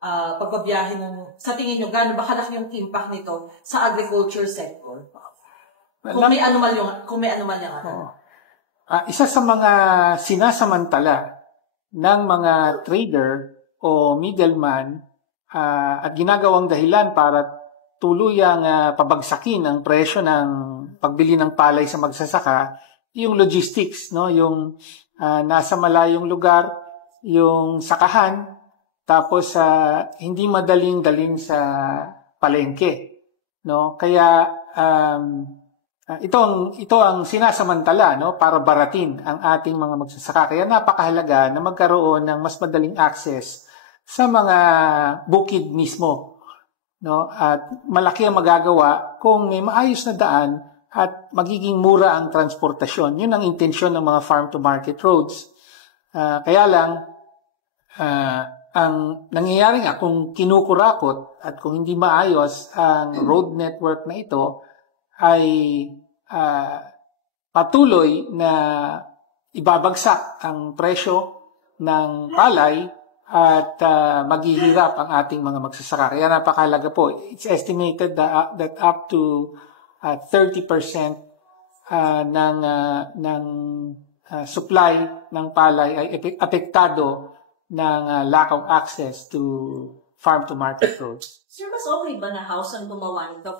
pagbabiyahe sa tingin nyo, gaano ba kalaki yung impact nito sa agriculture sector? Kung may anomalya nga. Isa sa mga sinasamantala ng mga trader o middleman at ginagawang dahilan para tuluyang pabagsakin ang presyo ng pagbili ng palay sa magsasaka, yung logistics, no? Yung nasa malayong lugar, yung sakahan, tapos hindi madaling dalhin sa palengke, no? Kaya ito ang sinasamantala, no, para baratin ang ating mga magsasaka. Kaya napakahalaga na magkaroon ng mas madaling access sa mga bukid mismo, no? At malaki ang magagawa kung may maayos na daan at magiging mura ang transportasyon. Yun ang intensyon ng mga farm to market roads. Kaya lang ang nangyayari nga kung kinukurakot at kung hindi maayos ang road network na ito, ay patuloy na ibabagsak ang presyo ng palay at maghihirap ang ating mga magsasaka. Kaya napakahalaga po. It's estimated that up to 30% ng supply ng palay ay apektado ng lack of access to farm-to-market roads. Sir, mas okay ba na House ang gumawa nito?